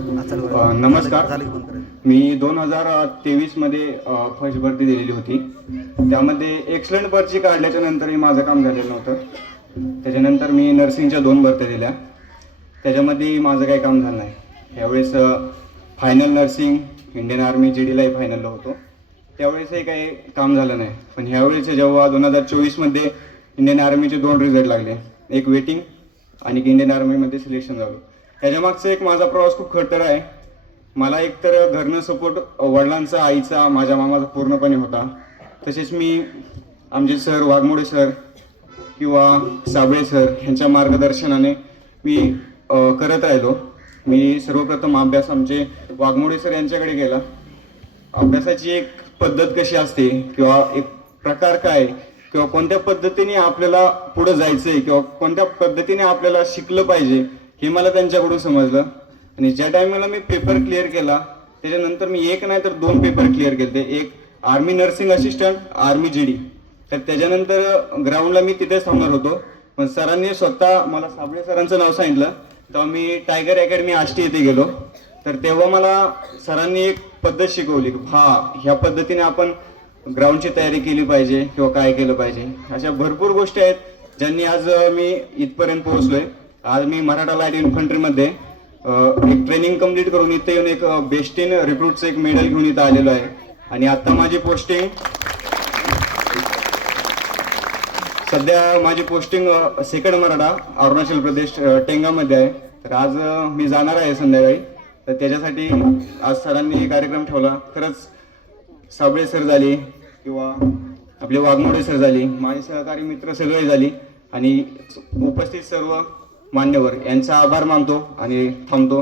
नमस्कार. मी 2023 मध्ये फर्स्ट भरती दिलेली होती. त्यामध्ये एक्सलंट पर्ची काढल्याच्या नंतरही माझं काम झालेलं नव्हतं. त्याच्यानंतर मी नर्सिंगच्या 2 भरत्या दिल्या, त्याच्यामध्ये माझं काही काम झालं नाही. यावेळेस फायनल नर्सिंग इंडियन आर्मी GDलाही फायनलला होतो, त्यावेळेसही काही काम झालं नाही. पण ह्यावेळेस जेव्हा 2024 इंडियन आर्मीचे 2 रिझल्ट लागले, एक वेटिंग आणि इंडियन आर्मीमध्ये सिलेक्शन झालं. त्याच्यामागचा एक माझा प्रवास खूप खडतर आहे. मला एकतर घरनं सपोर्ट वडिलांचा, आईचा, माझ्या मामाचा पूर्णपणे होता. तसेच मी आमचे सर वाघमोडे सर किंवा साबळे सर यांच्या मार्गदर्शनाने मी करत राहिलो. मी सर्वप्रथम अभ्यास आमचे वाघमोडे सर यांच्याकडे गेला. अभ्यासाची एक पद्धत कशी असते किंवा एक प्रकार काय किंवा कोणत्या पद्धतीने आपल्याला पुढे जायचं आहे किंवा कोणत्या पद्धतीने आपल्याला शिकलं पाहिजे हे मला त्यांच्याकडून समजलं. आणि ज्या टायमाला मी पेपर क्लिअर केला त्याच्यानंतर मी एक नाही तर 2 पेपर क्लिअर केले. एक army nursing assistant, army GD. तर त्याच्यानंतर ग्राउंडला मी तिथेच थांबणार होतो, पण सरांनी स्वतः मला साबळे सरांचं नाव सांगितलं. तेव्हा मी टायगर अकॅडमी आष्टी येथे गेलो. तर तेव्हा मला सरांनी एक पद्धत शिकवली की ह्या पद्धतीने आपण ग्राउंडची तयारी केली पाहिजे किंवा काय केलं पाहिजे. अशा भरपूर गोष्टी आहेत ज्यांनी आज मी इथपर्यंत पोहोचलोय. आज मी मराठा लाईट इन्फंट्रीमध्ये एक ट्रेनिंग कंप्लीट करून इथे येऊन एक बेस्ट इन रिक्रूटचं एक मेडल घेऊन इथं आलेलो आहे. आणि आता माझी पोस्टिंग सेकंड मराठा अरुणाचल प्रदेश टेंगामध्ये आहे. तर आज मी जाणार आहे संध्याकाळी. तर त्याच्यासाठी आज सरांनी कार्यक्रम ठेवला. खरंच साबळे सर झाली किंवा आपले वाघमोडे सर झाली, माझे सहकारी मित्र सगळे झाली आणि उपस्थित सर्व मान्यवर यांचा आभार मानतो आणि थांबतो.